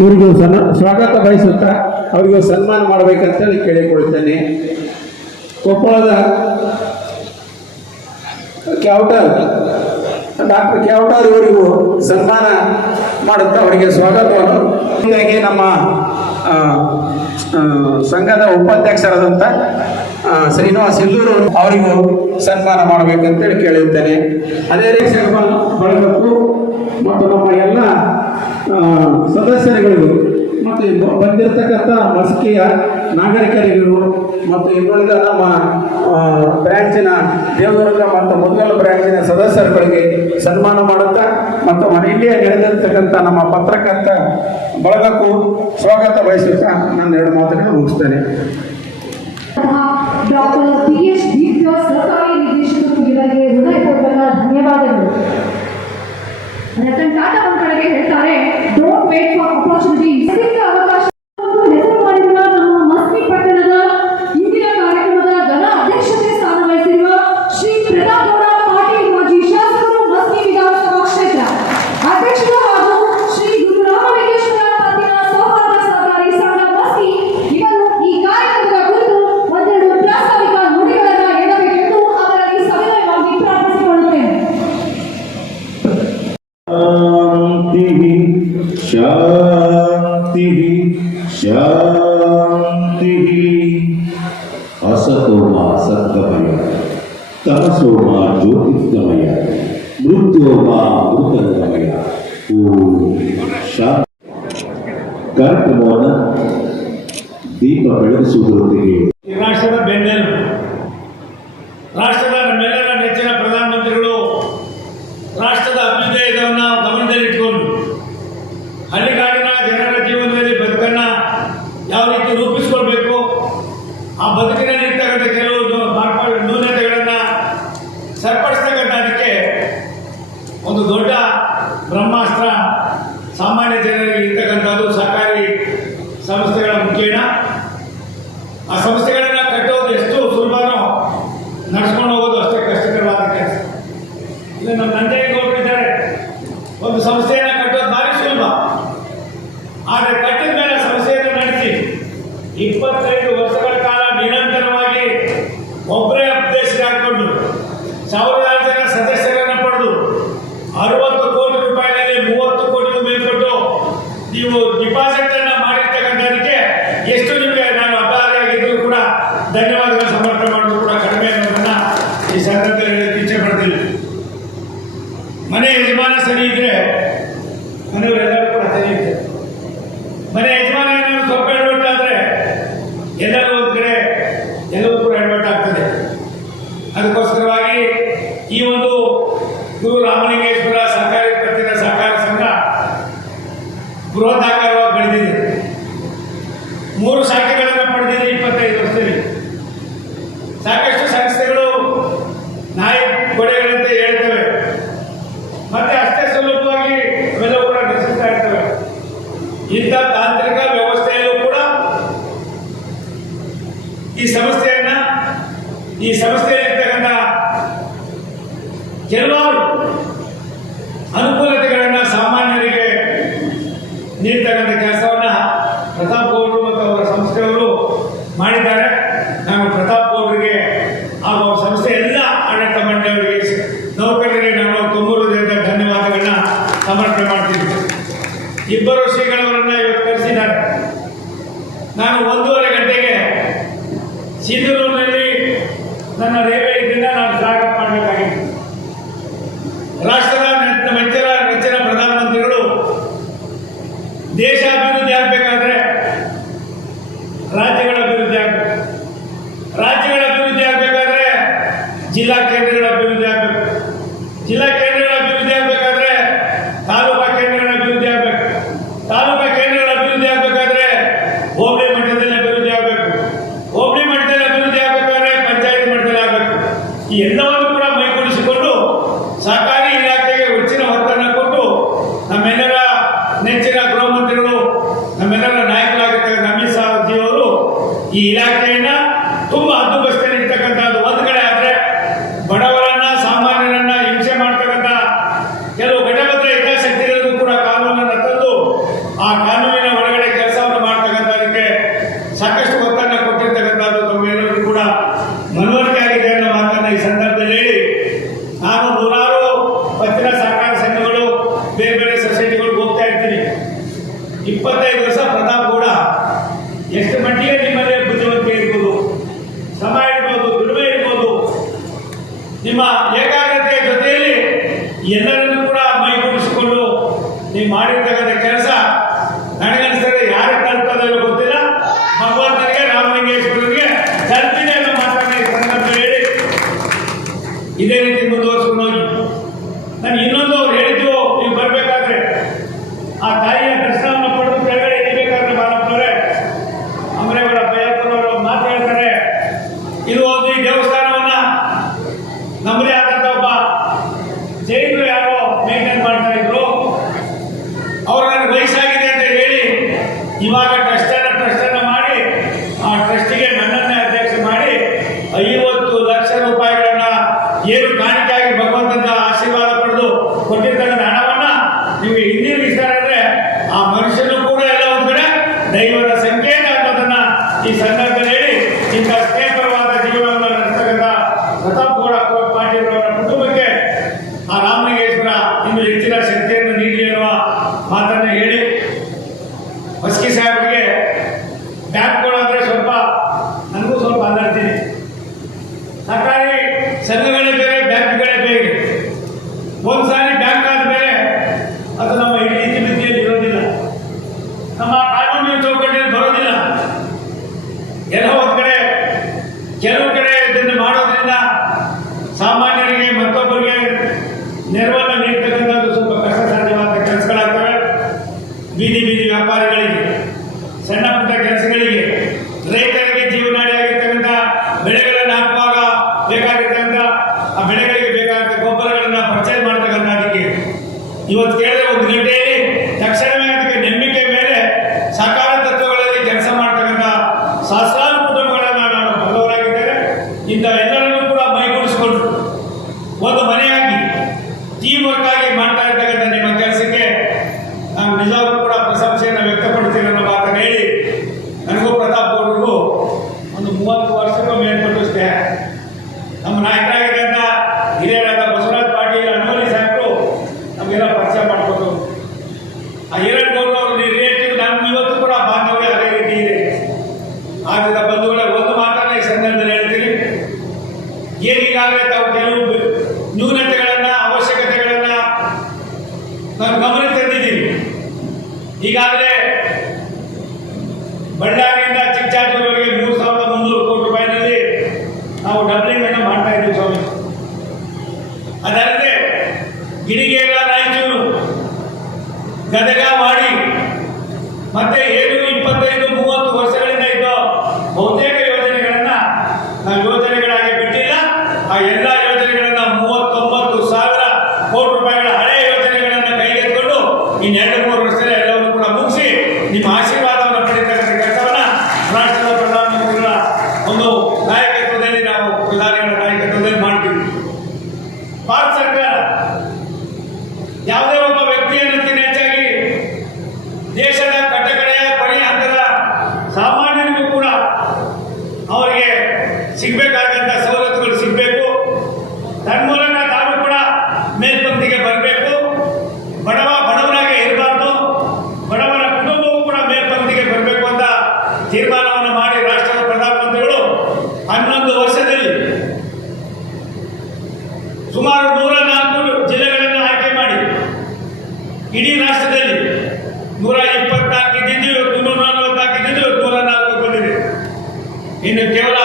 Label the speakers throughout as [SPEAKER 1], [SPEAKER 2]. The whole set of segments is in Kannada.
[SPEAKER 1] ಇವರಿಗೂ ಸನ್ ಸ್ವಾಗತ ಬಯಸುತ್ತಾ ಅವರಿಗೂ ಸನ್ಮಾನ ಮಾಡಬೇಕಂತೇಳಿ ಕೇಳಿಕೊಳ್ಳುತ್ತೇನೆ ಕೊಪ್ಪಳದ ಕ್ಯಾವ್ಟರ್, ಡಾಕ್ಟರ್ ಕ್ಯಾವ್ಟರ್ ಇವರಿಗೂ ಸನ್ಮಾನ ಮಾಡುತ್ತಾ ಅವರಿಗೆ ಸ್ವಾಗತವನ್ನು. ಹೀಗಾಗಿ ನಮ್ಮ ಸಂಘದ ಉಪಾಧ್ಯಕ್ಷರಾದಂಥ ಶ್ರೀನಿವಾಸ್ ಇಲ್ಲೂರು ಅವರಿಗೂ ಸನ್ಮಾನ ಮಾಡಬೇಕಂತೇಳಿ ಕೇಳಿರ್ತೇನೆ. ಅದೇ ರೀತಿ ಬಳಗಕ್ಕೂ ಮತ್ತು ನಮ್ಮ ಎಲ್ಲ ಸದಸ್ಯರುಗಳಿಗೂ ಮತ್ತು ಬಂದಿರತಕ್ಕಂಥ ಮಸ್ಕಿಯ ನಾಗರಿಕರಿಗೂ ಮತ್ತು ಇನ್ನುಳಿದ ನಮ್ಮ ಬ್ರ್ಯಾಂಚಿನ ದೇವದುರ್ಗ ಮತ್ತು ಮುದ್ಗಲ್ ಬ್ರ್ಯಾಂಚಿನ ಸದಸ್ಯರುಗಳಿಗೆ ಸನ್ಮಾನ ಮಾಡುತ್ತಾ ಮತ್ತು ಮನೆಯಲ್ಲಿಯೇ ನಡೆದಿರತಕ್ಕಂಥ ನಮ್ಮ ಪತ್ರಕರ್ತ ಬಳಗಕ್ಕೂ ಸ್ವಾಗತ ಬಯಸುತ್ತಾ ನಾನು ಎರಡು ಮಾತುಗಳನ್ನು ಮುಗಿಸ್ತೇನೆ.
[SPEAKER 2] ಡಾಕ್ಟರ್ ಧನ್ಯವಾದಗಳು. ರತನ್ ಟಾಟಾ ಒಂದು ಕಡೆಗೆ ಹೇಳ್ತಾರೆ. wait ಅವಕಾಶ ಹೆಸರು ಮಾಡಿರುವ ನಮ್ಮ ಮಸ್ತಿ ಪಟ್ಟಣದ ಇಂದಿನ ಕಾರ್ಯಕ್ರಮದ ಘನ ಅಧ್ಯಕ್ಷತೆ ಸ್ಥಾನ ವಹಿಸಿರುವ ಶ್ರೀ ಪ್ರತಾಪ್ ಪಾಟೀಲ್ ಮಾಜಿ ಶಾಸಕರು ಮಸ್ತಿ ವಿಧಾನಸಭಾ ಕ್ಷೇತ್ರ. ಅಧ್ಯಕ್ಷರ
[SPEAKER 3] ಹಲವಾರು ಸಾಮಾನ್ಯರಿಗೆ ನೀಡ್ತಕ್ಕಂಥ જિલ્લા இந்த ನಾನು ಗಮನ ತಂದಿದ್ದೀವಿ ಈಗಾಗಲೇ ಬಳ್ಳಾರಿಯಿಂದ ಇಡೀ ರಾಷ್ಟ್ರದಲ್ಲಿ ನೂರ ಇಪ್ಪತ್ನಾಲ್ಕು ಇದ್ದಿದ್ದು ನೂರ ನಲವತ್ನಾಲ್ಕು ಇದ್ದಿದ್ದು ನೂರ ನಾಲ್ಕು ಬಂದಿದೆ ಇನ್ನು ಕೇವಲ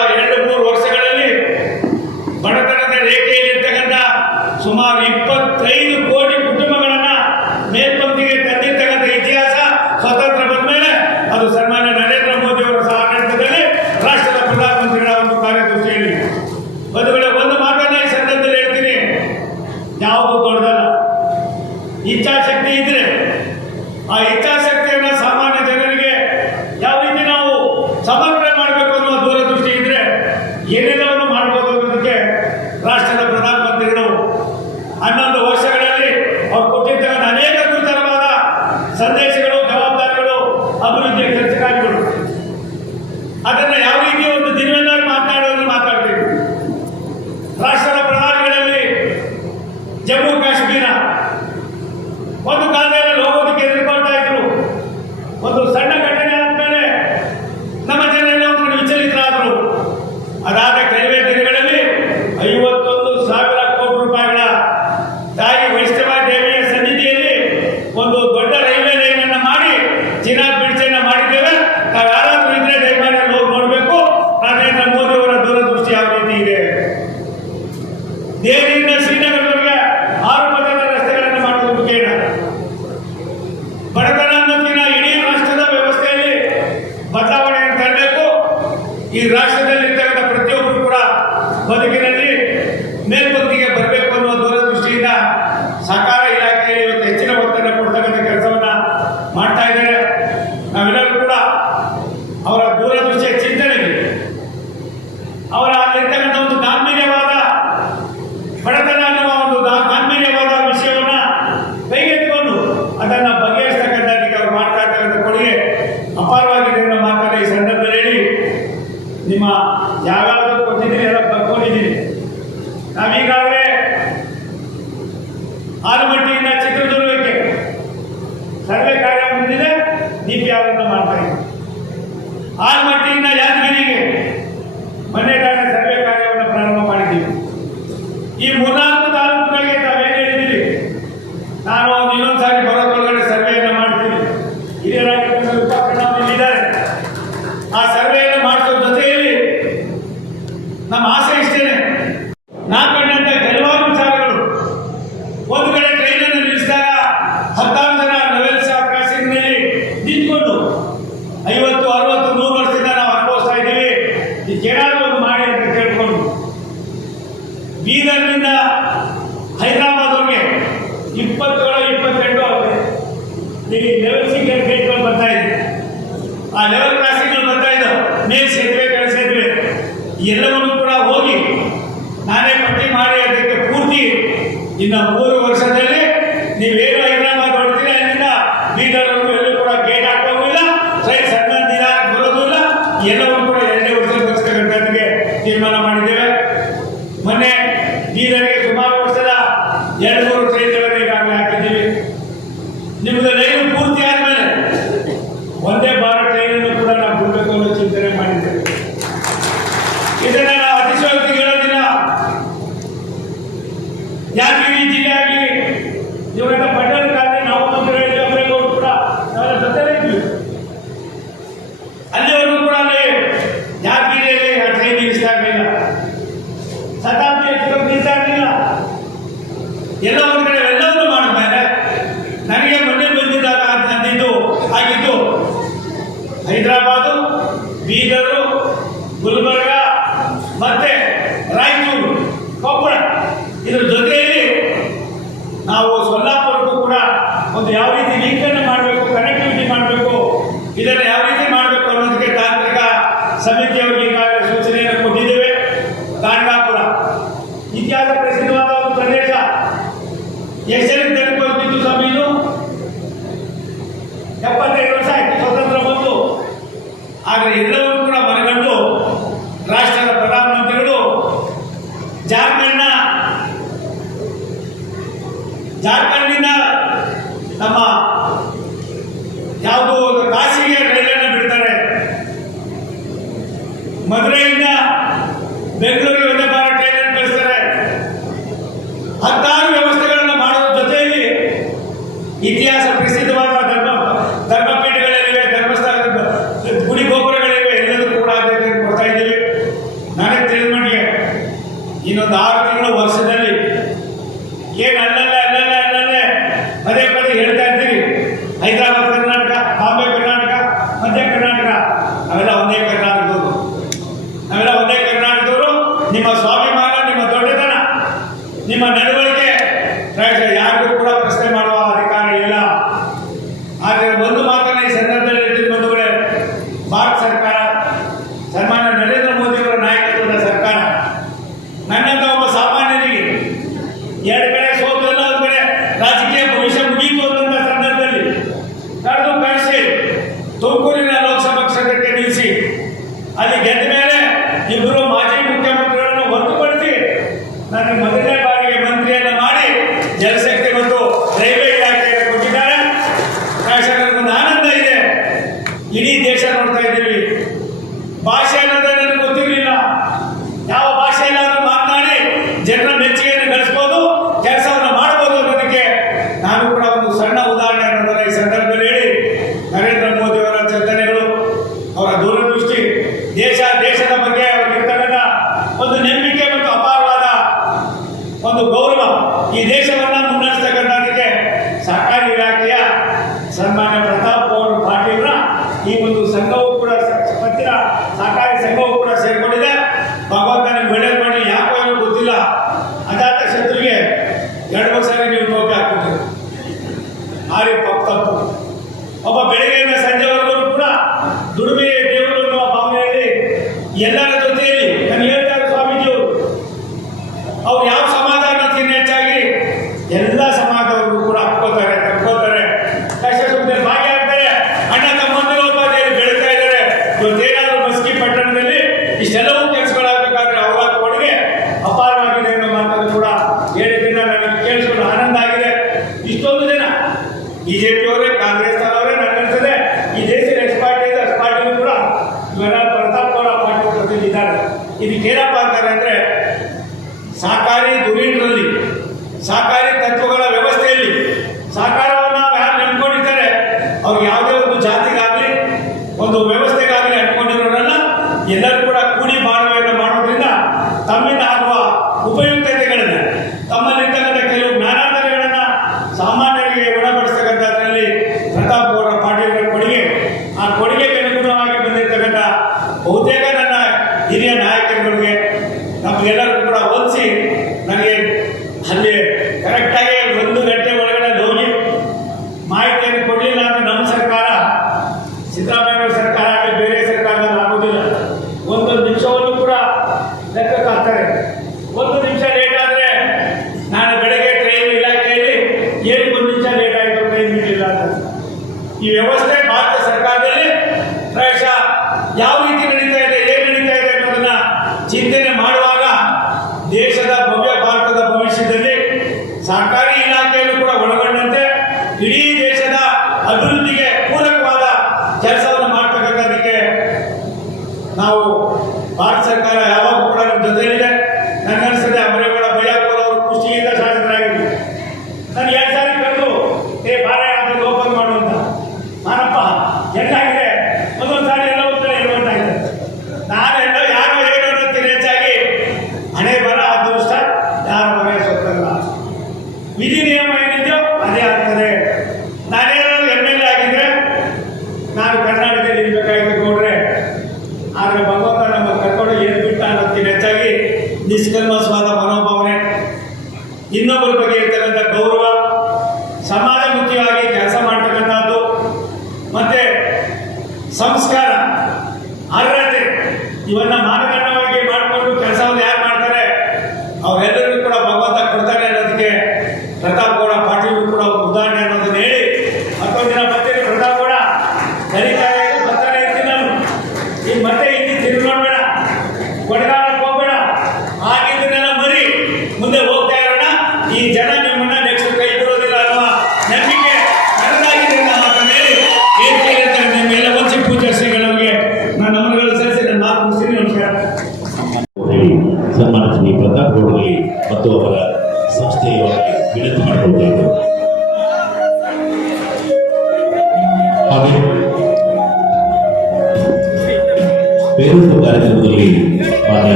[SPEAKER 3] ಸಮನ್ವಯ ಮಾಡಬೇಕು ಅನ್ನೋ ದೂರದೃಷ್ಟಿ ಇದ್ರೆ ಏನೆಲ್ಲ ಈ ಮೂರ್ನಾಲ್ಕು ತಾಲೂಕುಗಳಿಗೆ ತಾವೇನು ಹೇಳಿದಿರಿ ನಾನು ಫೇಟ್ಗಳು ಬರ್ತಾ ಇದ್ವಿ ಆ ಲೆವೆಲ್ ಕ್ಲಾಸಿಗಳು ಬರ್ತಾ ಇದ್ದವು ಮೇಲ್ ಸೇತುವೆ ಕೆಳ ಸೇತುವೆ. ಎಲ್ಲವನ್ನು ಕೂಡ ಹೋಗಿ ನಾನೇ ಪಟ್ಟಿ ಮಾಡಿ ಅದಕ್ಕೆ ಪೂರ್ತಿ ಇನ್ನು ಮೂರು ವರ್ಷದಲ್ಲಿ Ele encanou. రెగ్యులర్గా వెళ్ళే ভাষায় You get up ಕೆಲಸವನ್ನು ಮಾಡ್ತಕ್ಕಂಥದ್ದಕ್ಕೆ ನಾವು ಭಾರತ ಸರ್ಕಾರ ವಿಶ್ವಾಸವಾದ ಮನೋಭಾವನೆ ಇನ್ನೊಬ್ಬರ ಬಗ್ಗೆ ಇರ್ತಕ್ಕಂಥ ಗೌರವ